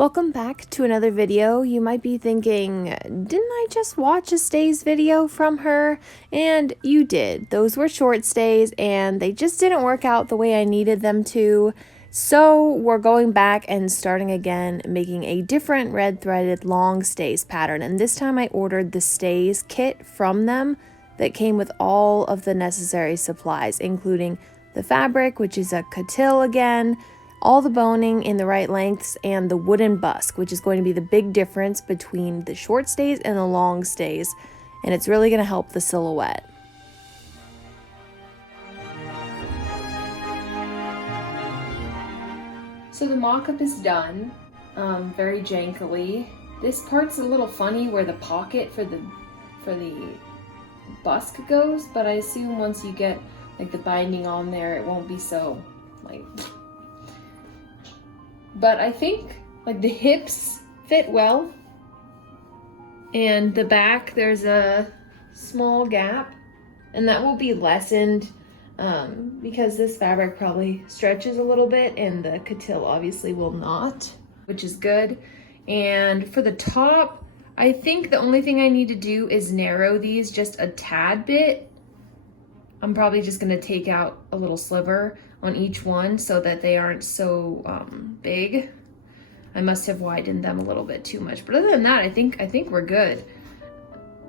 Welcome back to another video. You might be thinking, didn't I just watch a stays video from her? And you did. Those were short stays and they just didn't work out the way I needed them to. So we're going back and starting again, making a different red threaded long stays pattern. And this time I ordered the stays kit from them that came with all of the necessary supplies, including the fabric, which is a coutil again, all the boning in the right lengths, and the wooden busk, which is going to be the big difference between the short stays and the long stays, and it's really going to help the silhouette. So the mock-up is done, very jankily. This part's a little funny where the pocket for the busk goes, but I assume once you get like the binding on there, it won't be so like. But I think like the hips fit well, and the back there's a small gap, and that will be lessened because this fabric probably stretches a little bit and the coutil obviously will not, which is good. And for the top, I think the only thing I need to do is narrow these just a tad bit. I'm probably just going to take out a little sliver on each one so that they aren't so big. I must have widened them a little bit too much, but other than that, I think we're good.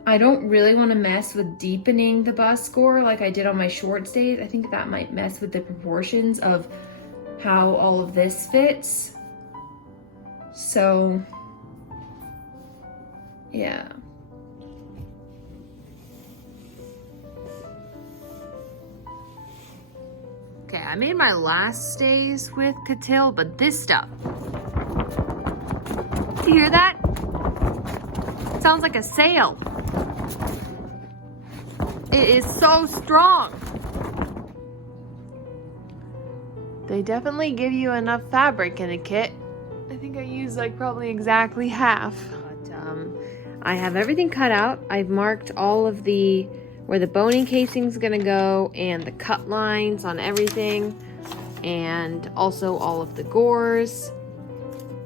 I don't really want to mess with deepening the bust score like I did on my short stays. I think that might mess with the proportions of how all of this fits. So, yeah. Okay, I made my last stays with coutil, but this stuff. Do you hear that? It sounds like a sail. It is so strong. They definitely give you enough fabric in a kit. I think I used like probably exactly half. But I have everything cut out. I've marked all of where the boning casing is gonna go and the cut lines on everything, and also all of the gores.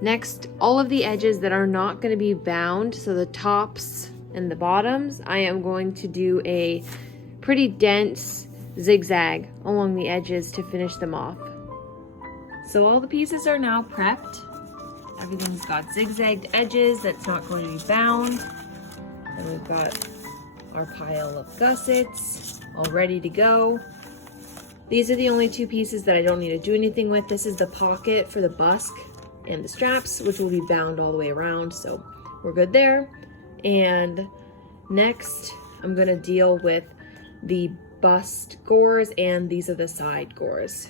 Next, all of the edges that are not gonna be bound, so the tops and the bottoms, I am going to do a pretty dense zigzag along the edges to finish them off. So all the pieces are now prepped. Everything's got zigzagged edges that's not going to be bound. And we've got our pile of gussets all ready to go. These are the only two pieces that I don't need to do anything with. This is the pocket for the busk and the straps, which will be bound all the way around, so we're good there. And next, I'm gonna deal with the bust gores, and these are the side gores.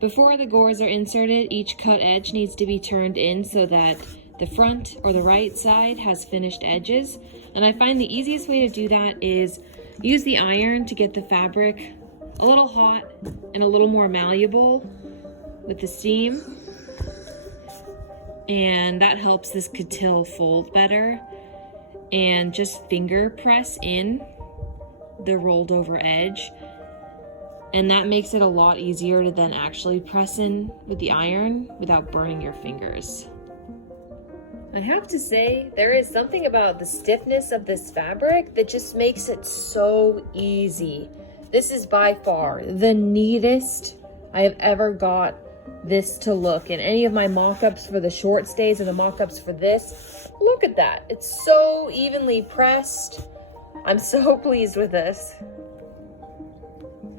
Before the gores are inserted, each cut edge needs to be turned in so that the front or the right side has finished edges. And I find the easiest way to do that is use the iron to get the fabric a little hot and a little more malleable with the steam. And that helps this coutil fold better. And just finger press in the rolled over edge. And that makes it a lot easier to then actually press in with the iron without burning your fingers. I have to say, there is something about the stiffness of this fabric that just makes it so easy. This is by far the neatest I have ever got this to look in any of my mock-ups for the short stays or the mock-ups for this. Look at that. It's so evenly pressed. I'm so pleased with this.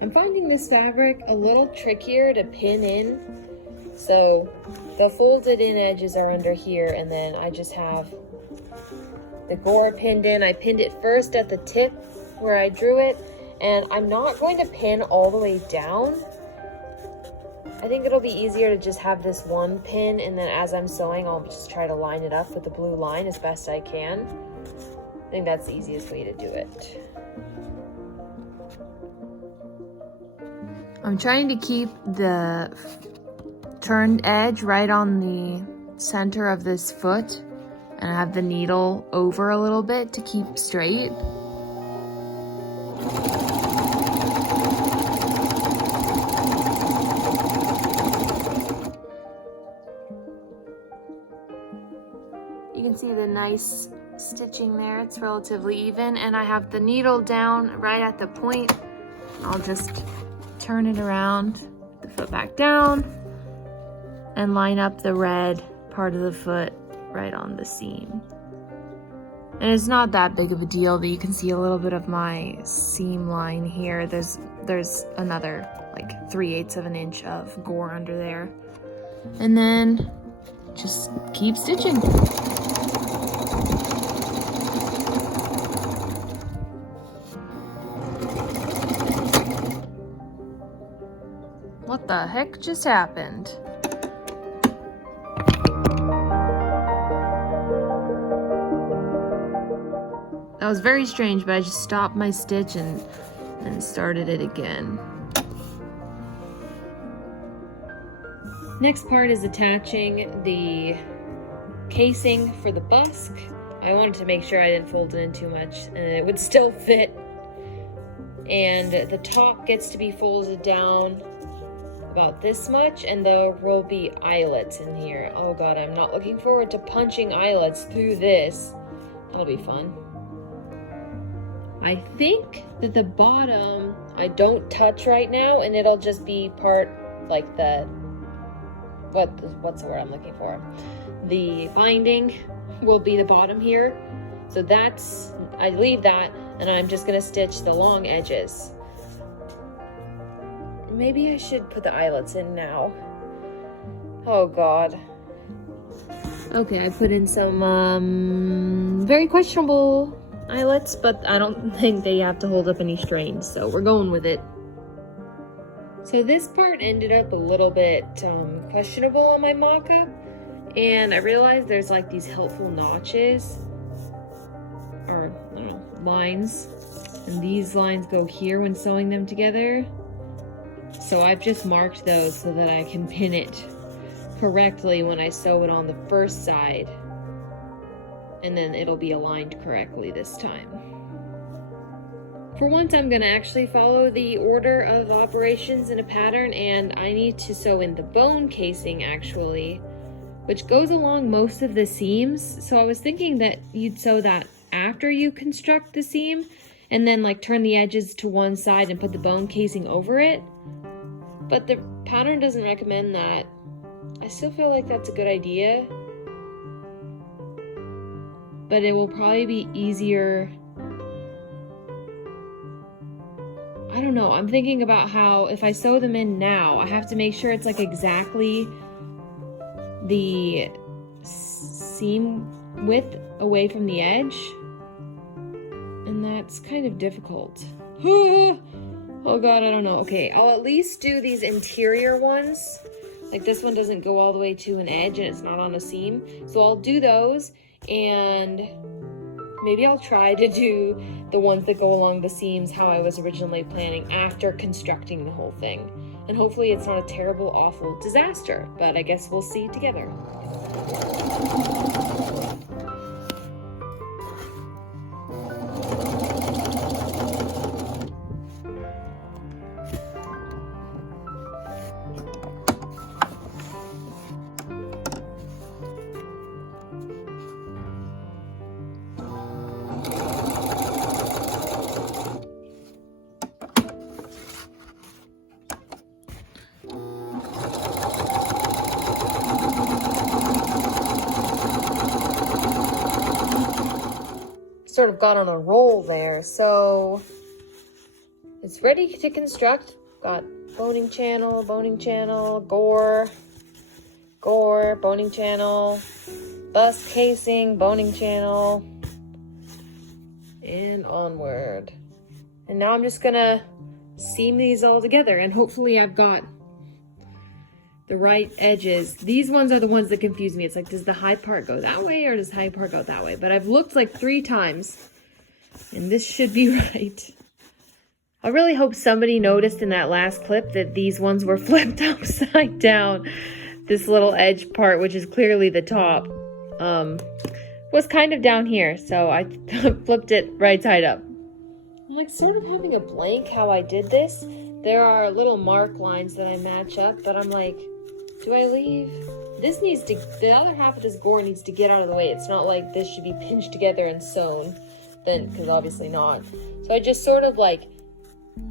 I'm finding this fabric a little trickier to pin in. So the folded in edges are under here, and then I just have the gore pinned in. I pinned it first at the tip where I drew it, and I'm not going to pin all the way down. I think it'll be easier to just have this one pin, and then as I'm sewing, I'll just try to line it up with the blue line as best I can. I think that's the easiest way to do it. I'm trying to keep the turned edge right on the center of this foot, and I have the needle over a little bit to keep straight. You can see the nice stitching there. It's relatively even, and I have the needle down right at the point. I'll just turn it around, the foot back down, and line up the red part of the foot right on the seam. And it's not that big of a deal, but you can see a little bit of my seam line here. There's another like 3/8 of an inch of gore under there. And then just keep stitching. What the heck just happened? That was very strange, but I just stopped my stitch and started it again. Next part is attaching the casing for the busk. I wanted to make sure I didn't fold it in too much and it would still fit. And the top gets to be folded down about this much, and there will be eyelets in here. Oh god, I'm not looking forward to punching eyelets through this. That'll be fun. I think that the bottom I don't touch right now, and it'll just be part like the what's the word I'm looking for? The binding will be the bottom here. So that's, I leave that, and I'm just gonna stitch the long edges. Maybe I should put the eyelets in now. Oh god. Okay, I put in some very questionable eyelets, but I don't think they have to hold up any strains, so we're going with it. So this part ended up a little bit questionable on my mock-up, and I realized there's like these helpful notches, or I don't know, lines, and these lines go here when sewing them together. So I've just marked those so that I can pin it correctly when I sew it on the first side, and then it'll be aligned correctly this time. For once, I'm gonna actually follow the order of operations in a pattern, and I need to sew in the bone casing actually, which goes along most of the seams. So I was thinking that you'd sew that after you construct the seam, and then like turn the edges to one side and put the bone casing over it. But the pattern doesn't recommend that. I still feel like that's a good idea, but it will probably be easier. I don't know, I'm thinking about how if I sew them in now, I have to make sure it's like exactly the seam width away from the edge, and that's kind of difficult. Oh god, I don't know. Okay, I'll at least do these interior ones. Like this one doesn't go all the way to an edge and it's not on a seam. So I'll do those, and maybe I'll try to do the ones that go along the seams how I was originally planning after constructing the whole thing. And hopefully it's not a terrible, awful disaster, but I guess we'll see together. Sort of got on a roll there, so it's ready to construct. Got boning channel, gore, boning channel, bust casing, boning channel, and onward. And now I'm just gonna seam these all together, and hopefully I've got the right edges. These ones are the ones that confuse me. It's like, does the high part go that way or does the high part go that way? But I've looked like 3 times, and this should be right. I really hope somebody noticed in that last clip that these ones were flipped upside down. This little edge part, which is clearly the top, was kind of down here, so I flipped it right side up. I'm like sort of having a blank how I did this. There are little mark lines that I match up, but I'm like, do I leave? This needs to, the other half of this gore needs to get out of the way. It's not like this should be pinched together and sewn, then, because obviously not. So I just sort of like,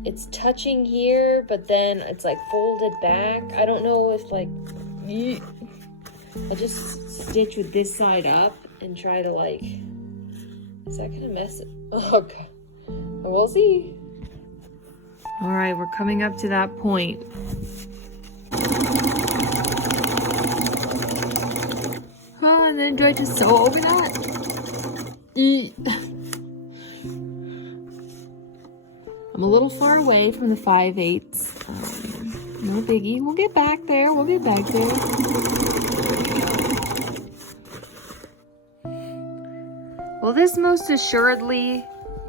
it's touching here, but then it's like folded back. I don't know if like, I just stitch with this side up and try to like, is that gonna mess it? Oh god, we'll see. All right, we're coming up to that point. And then do I just sew over that? I'm a little far away from the 5/8. No biggie. We'll get back there. We'll get back there. Well, this most assuredly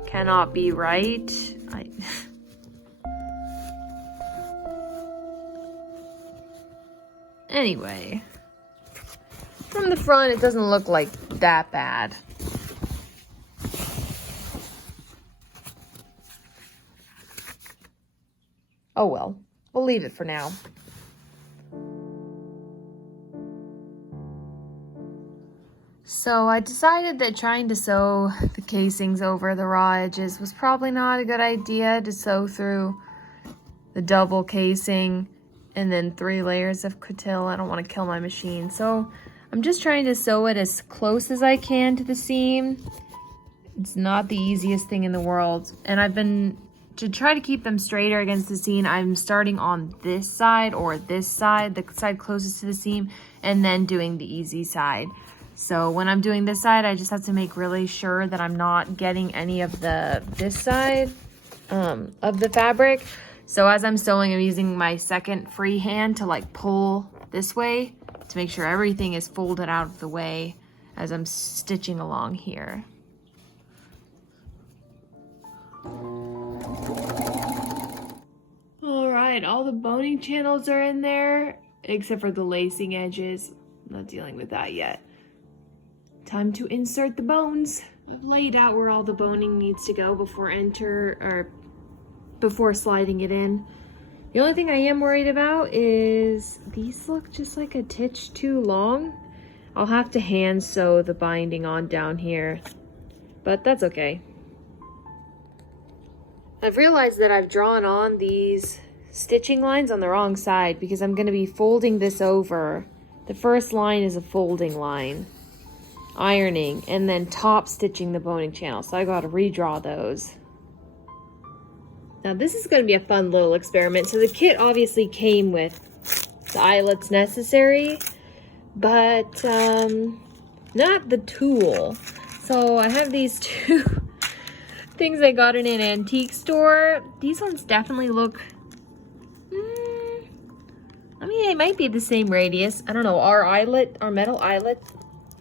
cannot be right. Anyway, from the front, it doesn't look like that bad. Oh well, we'll leave it for now. So I decided that trying to sew the casings over the raw edges was probably not a good idea, to sew through the double casing and then 3 layers of coutil. I don't want to kill my machine. So I'm just trying to sew it as close as I can to the seam. It's not the easiest thing in the world. And I've been, to try to keep them straighter against the seam, I'm starting on this side or this side, the side closest to the seam, and then doing the easy side. So when I'm doing this side, I just have to make really sure that I'm not getting any of this side of the fabric. So as I'm sewing, I'm using my second free hand to like pull this way to make sure everything is folded out of the way as I'm stitching along here. All right, all the boning channels are in there, except for the lacing edges. I'm not dealing with that yet. Time to insert the bones. I've laid out where all the boning needs to go before sliding it in. The only thing I am worried about is these look just like a titch too long. I'll have to hand sew the binding on down here, but that's okay. I've realized that I've drawn on these stitching lines on the wrong side because I'm going to be folding this over. The first line is a folding line, ironing, and then top stitching the boning channel. So I got to redraw those. Now this is going to be a fun little experiment. So the kit obviously came with the eyelets necessary, but not the tool. So I have these two things I got in an antique store. These ones definitely look, I mean, they might be the same radius. I don't know. Our metal eyelets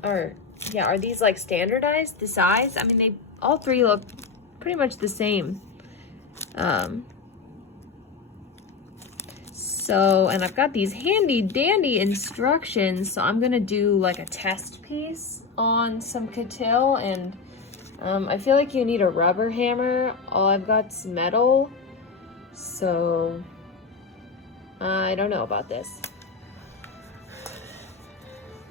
are these like standardized, the size? I mean, all three look pretty much the same. And I've got these handy dandy instructions, so I'm gonna do like a test piece on some coutil, and I feel like you need a rubber hammer. All I've got's metal, so I don't know about this.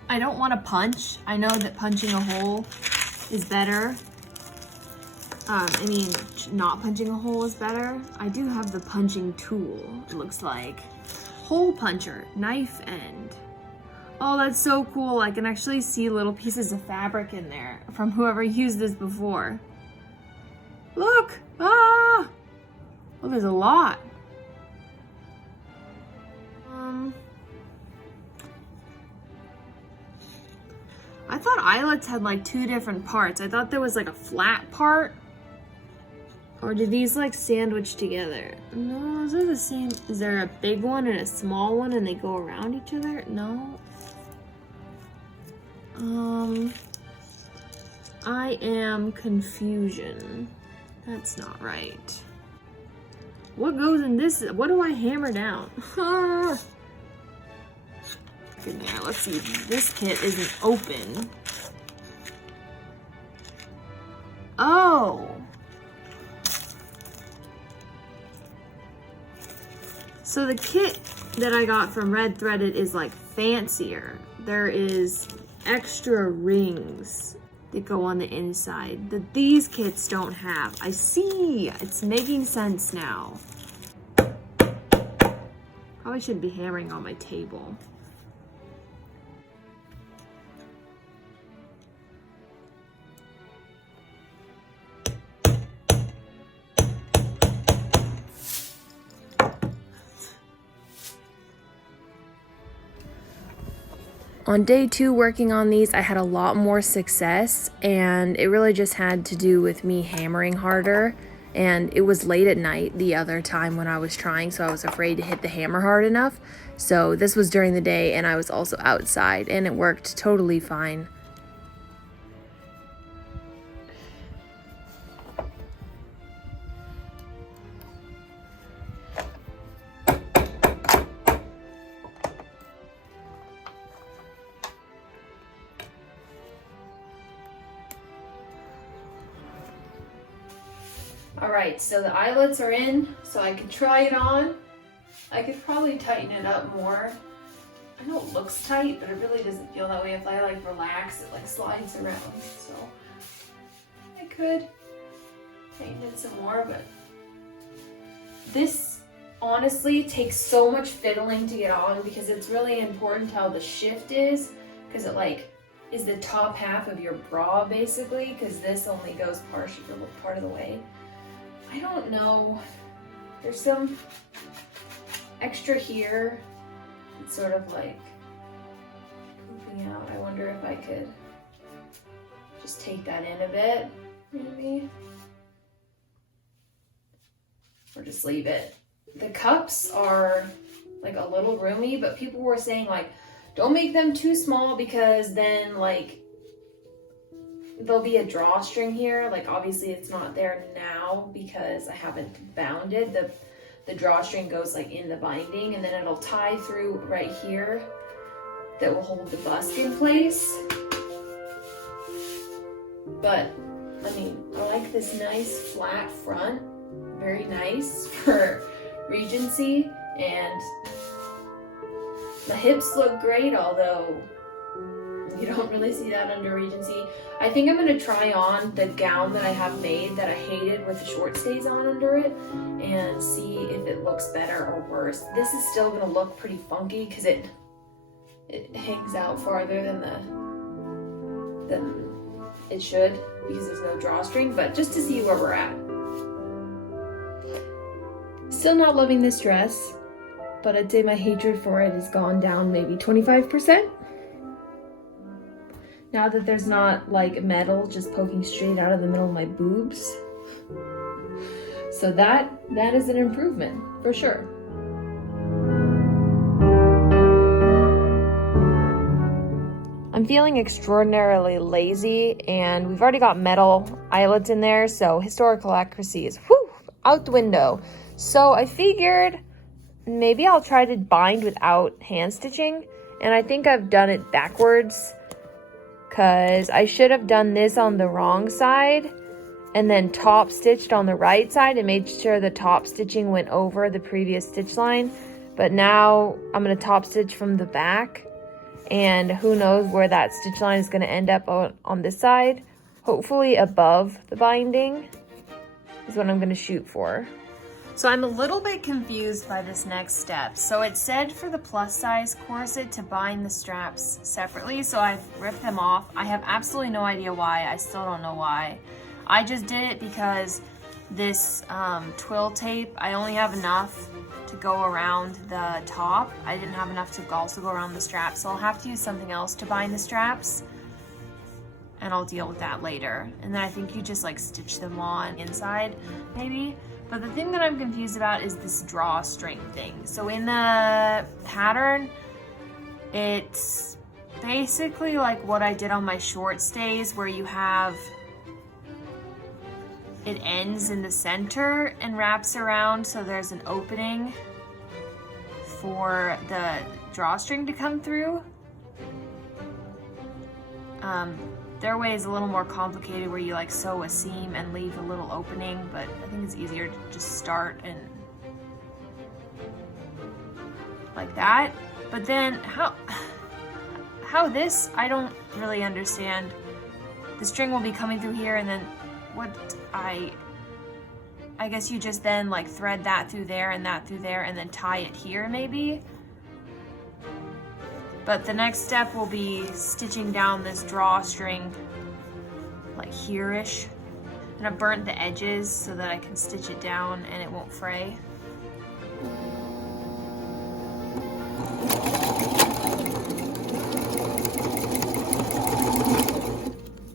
I don't want to punch. I know that punching a hole is better. I mean, not punching a hole is better. I do have the punching tool, it looks like. Hole puncher, knife end. Oh, that's so cool. I can actually see little pieces of fabric in there from whoever used this before. Look! Ah! Well, there's a lot. I thought eyelets had like 2 different parts. I thought there was like a flat part. Or do these like sandwich together? No, those are the same. Is there a big one and a small one and they go around each other? No. I am confusion. That's not right. What goes in this? What do I hammer down? Good, yeah, let's see. This kit isn't open. Oh. So the kit that I got from Redthreaded is like fancier. There is extra rings that go on the inside that these kits don't have. I see, it's making sense now. Probably shouldn't be hammering on my table. On day 2 working on these, I had a lot more success, and it really just had to do with me hammering harder. And it was late at night the other time when I was trying, so I was afraid to hit the hammer hard enough. So this was during the day, and I was also outside, and it worked totally fine. Alright, so the eyelets are in, so I could try it on. I could probably tighten it up more. I know it looks tight, but it really doesn't feel that way. If I like relax, it like slides around. So I could tighten it some more, but this honestly takes so much fiddling to get on because it's really important how the shift is, because it like is the top half of your bra basically, because this only goes part of the way. I don't know, there's some extra here. It's sort of like pooping out. I wonder if I could just take that in a bit, maybe. Or just leave it. The cups are like a little roomy, but people were saying like, don't make them too small because then like there'll be a drawstring here. Like obviously it's not there now because I haven't bound it. The drawstring goes like in the binding, and then it'll tie through right here that will hold the bust in place. But I mean, I like this nice flat front, very nice for Regency, and the hips look great, although you don't really see that under Regency. I think I'm going to try on the gown that I have made that I hated with the short stays on under it and see if it looks better or worse. This is still going to look pretty funky because it hangs out farther than it should because there's no drawstring, but just to see where we're at. Still not loving this dress, but I'd say my hatred for it has gone down maybe 25%. Now that there's not like metal just poking straight out of the middle of my boobs. So that is an improvement for sure. I'm feeling extraordinarily lazy, and we've already got metal eyelets in there, so historical accuracy is out the window. So I figured maybe I'll try to bind without hand stitching, and I think I've done it backwards because I should have done this on the wrong side and then top stitched on the right side and made sure the top stitching went over the previous stitch line. But now I'm going to top stitch from the back, and who knows where that stitch line is going to end up on this side. Hopefully above the binding is what I'm going to shoot for. So I'm a little bit confused by this next step. So it said for the plus size corset to bind the straps separately, so I've ripped them off. I have absolutely no idea why. I still don't know why. I just did it because this twill tape, I only have enough to go around the top. I didn't have enough to also go around the straps, so I'll have to use something else to bind the straps, and I'll deal with that later. And then I think you just like stitch them on inside, maybe. But the thing that I'm confused about is this drawstring thing. So in the pattern, it's basically like what I did on my short stays, where you have it ends in the center and wraps around, so there's an opening for the drawstring to come through. Their way is a little more complicated, where you like sew a seam and leave a little opening, but I think it's easier to just start and like that. But then how this, I don't really understand. The string will be coming through here, and then what, I guess you just then like thread that through there and that through there and then tie it here maybe. But the next step will be stitching down this drawstring like here-ish. And I've burnt the edges so that I can stitch it down and it won't fray.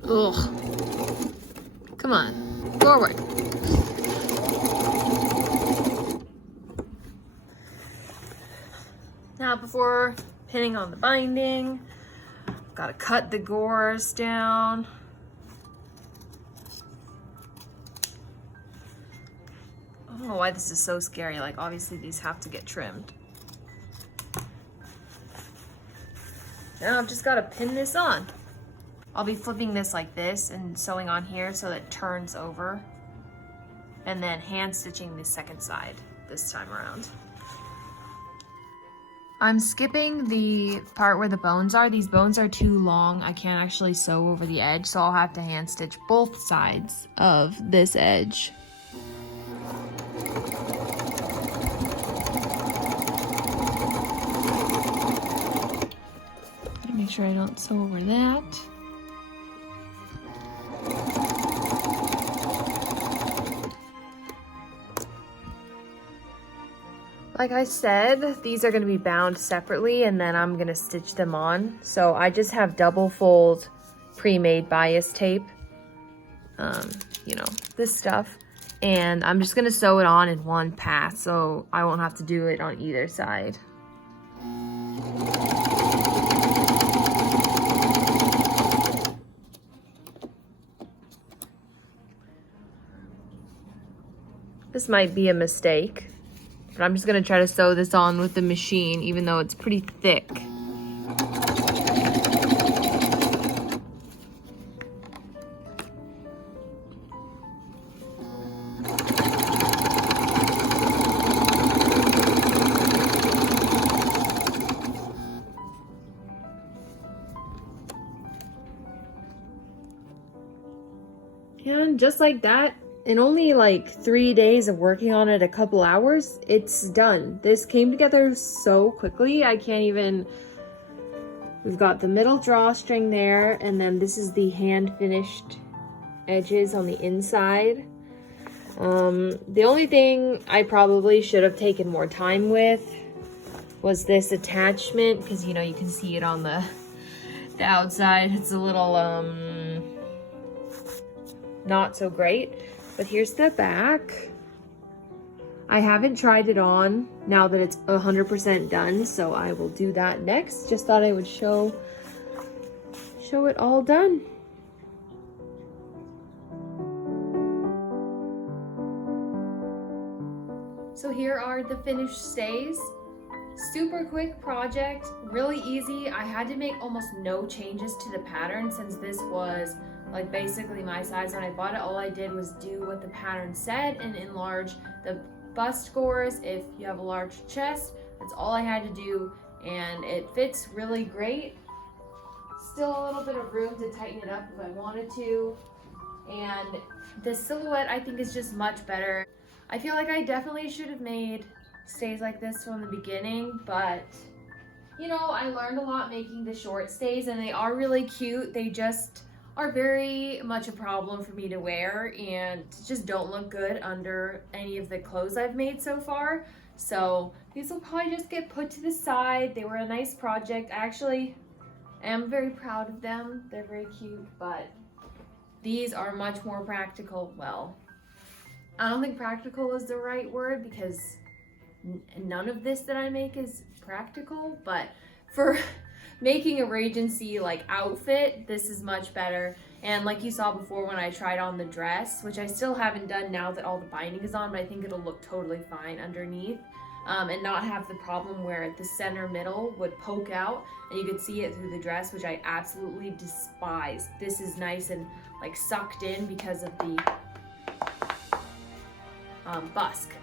Ugh. Come on, forward. Now before pinning on the binding, gotta cut the gores down. I don't know why this is so scary. Like, obviously these have to get trimmed. Now I've just gotta pin this on. I'll be flipping this like this and sewing on here so that it turns over, and then hand stitching the second side this time around. I'm skipping the part where the bones are. These bones are too long. I can't actually sew over the edge, so I'll have to hand stitch both sides of this edge. Gotta make sure I don't sew over that. Like I said, these are going to be bound separately, and then I'm going to stitch them on. So I just have double fold pre-made bias tape, you know, this stuff. And I'm just going to sew it on in one pass, so I won't have to do it on either side. This might be a mistake, but I'm just gonna try to sew this on with the machine, even though it's pretty thick. And just like that, in only like 3 days of working on it, a couple hours, it's done. This came together so quickly, I can't even... We've got the middle drawstring there, and then this is the hand-finished edges on the inside. The only thing I probably should have taken more time with was this attachment, because, you know, you can see it on the outside. It's a little, not so great. But here's the back. I haven't tried it on now that it's 100% done, so I will do that next. Just thought I would show it all done. So here are the finished stays. Super quick project, really easy. I had to make almost no changes to the pattern since this was like basically my size when I bought it. All I did was do what the pattern said and enlarge the bust gores if you have a large chest. That's all I had to do, and it fits really great. Still a little bit of room to tighten it up if I wanted to, and the silhouette I think is just much better. I feel like I definitely should have made stays like this from the beginning, but you know, I learned a lot making the short stays, and they are really cute. They just are very much a problem for me to wear and just don't look good under any of the clothes I've made so far. So these will probably just get put to the side. They were a nice project. I actually am very proud of them. They're very cute, but these are much more practical. Well, I don't think practical is the right word because none of this that I make is practical, but for making a Regency like outfit, this is much better. And like you saw before when I tried on the dress, which I still haven't done now that all the binding is on, but I think it'll look totally fine underneath. And not have the problem where the center middle would poke out and you could see it through the dress, which I absolutely despise. This is nice and like sucked in because of the busk,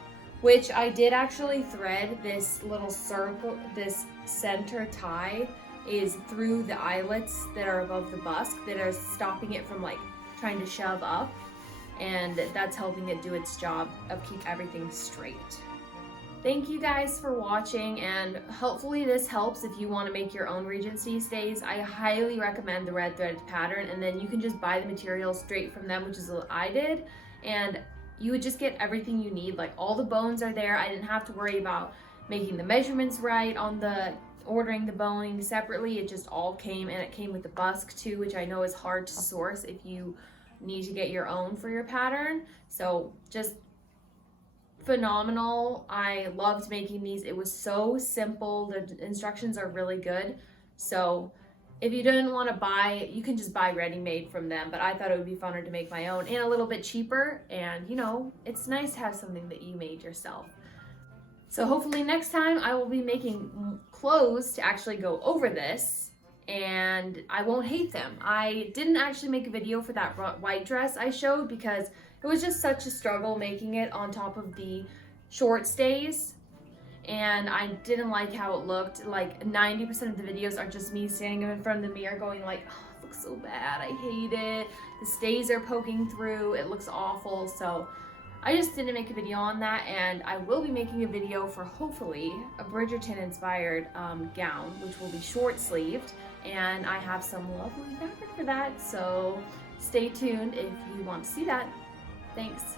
which I did actually thread this little circle, this center tie is through the eyelets that are above the busk that are stopping it from like trying to shove up, and that's helping it do its job of keep everything straight. Thank you guys for watching, and hopefully this helps if you want to make your own Regency stays. I highly recommend the Redthreaded pattern, and then you can just buy the material straight from them, which is what I did, and you would just get everything you need. Like all the bones are there. I didn't have to worry about making the measurements right on the ordering the boning separately. It just all came, and it came with the busk too, which I know is hard to source if you need to get your own for your pattern. So just phenomenal. I loved making these. It was so simple. The instructions are really good. So if you didn't want to buy, you can just buy ready-made from them, but I thought it would be funner to make my own and a little bit cheaper, and you know, it's nice to have something that you made yourself. So hopefully next time I will be making clothes to actually go over this, and I won't hate them. I didn't actually make a video for that white dress I showed because it was just such a struggle making it on top of the short stays, and I didn't like how it looked. Like 90% of the videos are just me standing in front of the mirror going like, oh, it looks so bad, I hate it. The stays are poking through, it looks awful. So I just didn't make a video on that, and I will be making a video for hopefully a Bridgerton inspired gown, which will be short sleeved, and I have some lovely fabric for that, so stay tuned if you want to see that. Thanks.